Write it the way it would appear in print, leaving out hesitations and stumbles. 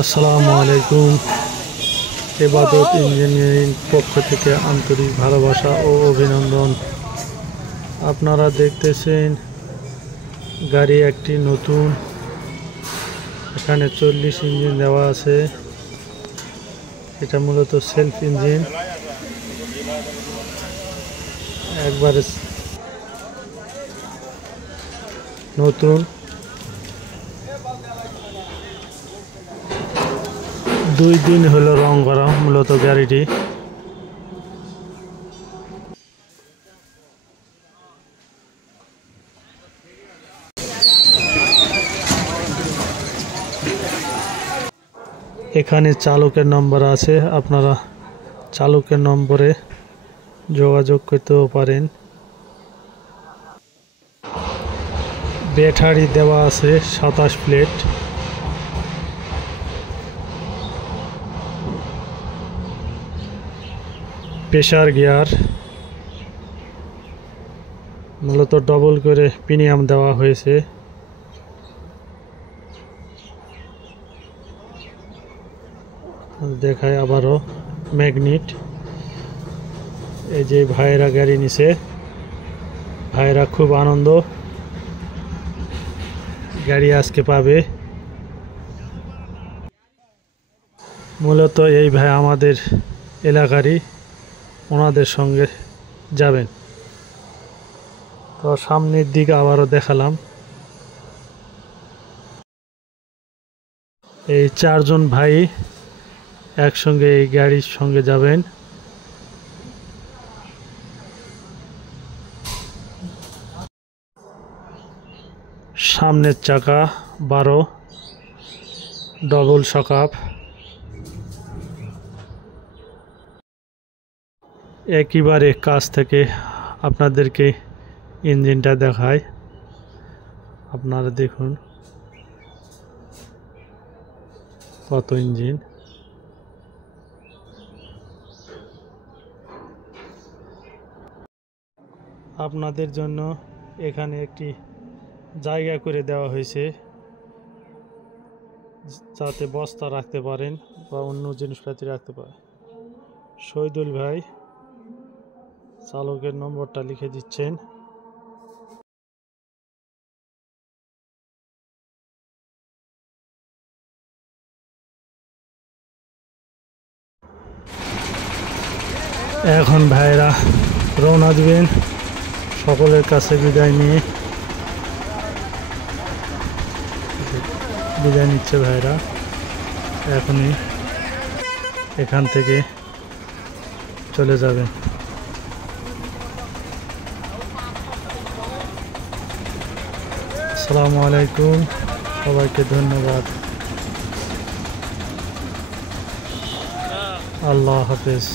আসসালামু আলাইকুম। ইবাদত ইঞ্জিনিয়ারিং পক্ষ থেকে আন্তরিক ভালোবাসা ও অভিনন্দন। আপনারা দেখতেছেন গাড়ি একটি নতুন, এখানে 40 ইঞ্জিন দেওয়া আছে। এটা মূলত সেলফ ইঞ্জিন, একবারে নতুন। 2 দিন হলো রং করা মূলত গাড়িটি। এখানে চালকের নম্বর আছে, আপনারা চালকের নম্বরে যোগাযোগ করতেও পারেন। ব্যাটারি দেওয়া আছে 27 প্লেট। প্রেসার গিয়ার, মূলত ডবল করে প্রিমিয়াম দেওয়া হয়েছে। দেখায় আবারও ম্যাগনেট। এই যে ভাইরা গাড়ি নিছে, ভাইরা খুব আনন্দ, গাড়ি আজকে পাবে। মূলত এই ভাই আমাদের এলাকারই, ওনাদের সঙ্গে যাবেন। তো সামনের দিকে আবারও দেখালাম। এই 4 জন ভাই একসঙ্গে এই গাড়ির সঙ্গে যাবেন। সামনের চাকা 12, ডবল শকআপ। একেবারে কাছ থেকে আপনাদেরকে ইঞ্জিনটা দেখায়, আপনারা দেখুন কত ইঞ্জিন। আপনাদের জন্য এখানে একটি জায়গা করে দেওয়া হয়েছে, যাতে বস্তা রাখতে পারেন বা অন্য জিনিসপাতি রাখতে পারেন। শহীদুল ভাই চালকের নম্বরটা লিখে দিচ্ছেন। এখন ভাইরা রওনা দিবেন, সকলের কাছে বিদায় নিচ্ছে ভাইরা। এখনই এখান থেকে চলে যাবেন। আসসালামু আলাইকুম, সবাইকে ধন্যবাদ। আল্লাহ হাফেজ।